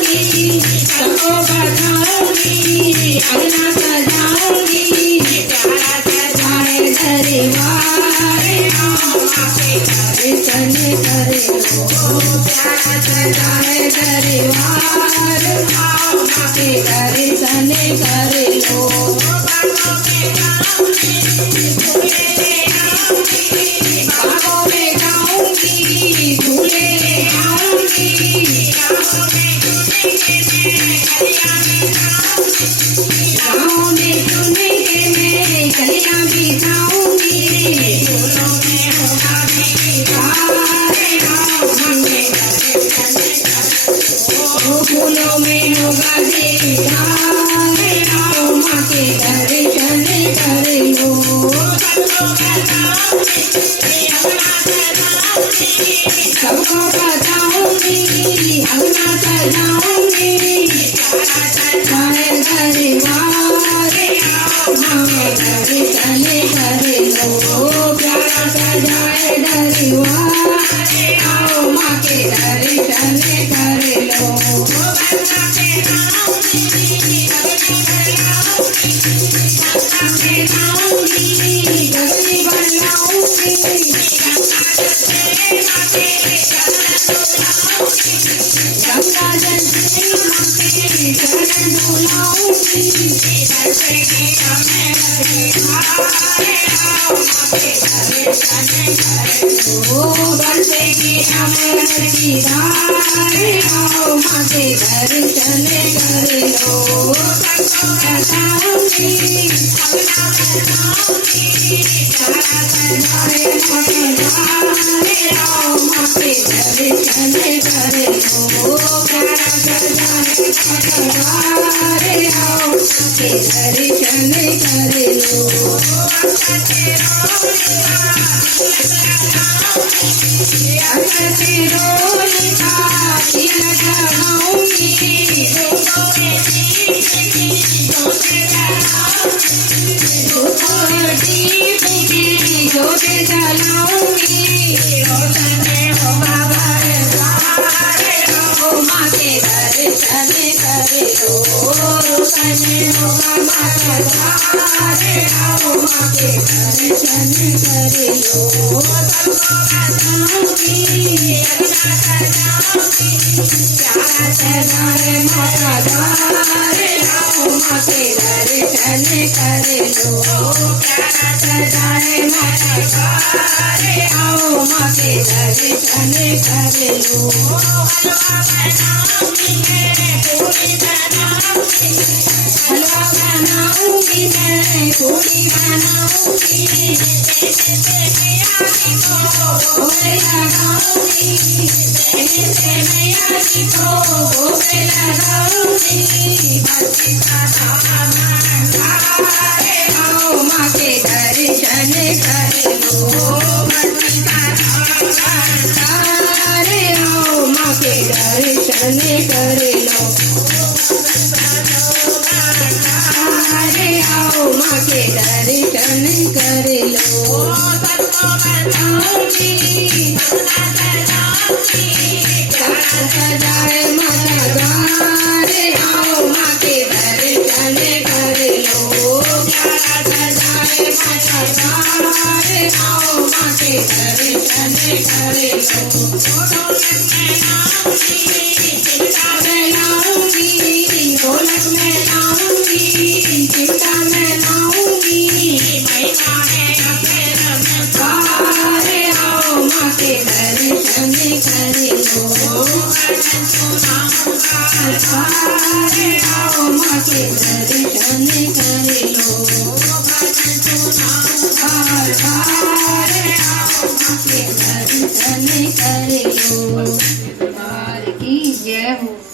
सबको बताऊंगी अपना सजाऊंगी प्यारा सजाए दरबार दर्शन करे लो प्यारा सजाए दरबार दर्शन करे लो बागों में गाऊंगी झूले ले आऊंगी गाँव में सुनेंगे मैं कलियां बिछाऊंगी फूलों में होगा फूलों में होगा माँ के दर्शन कर लो सबको बताऊंगी अपना सजाऊंगी सजाए दरबार दर्शन कर लो प्यारा सजाए दरबार माँ के दर्शन कर लो गली बनाऊंगी गंगा जल से चरण धुलाऊंगी बरसे की अमृत की धार माँ के दर्शन कर लो बताऊंगी माँ के दर्शन कर लो प्यारा सजाए के दर्शन कर लो जोते जलाऊंगी माँ के दर्शन कर लो रोशन होगा माँ के दर्शन कर लो प्यारा सजाए माता माँ के दर्शन कर लो प्यारा सजाए माता माँ के दर्शन कर लो हलवा बनाऊंगी मैं पूरी बनाऊंगी भोले लगाऊंगी मैया जी को भोले लगाऊंगी माँ के दर्शन कर लो माँ के दर्शन कर लो माँ के दर्शन कर लो सजाए माता द्वारे आओ माँ के दर्शन कर लो सजाए माता द्वारे आओ माँ के दर्शन कर लो ढोलक में लाऊंगी चिंता में लाऊंगी आओ माँ के दर्शन कर लो आओ माँ के दर्शन कर लो दर्शन कर लो की जय हो।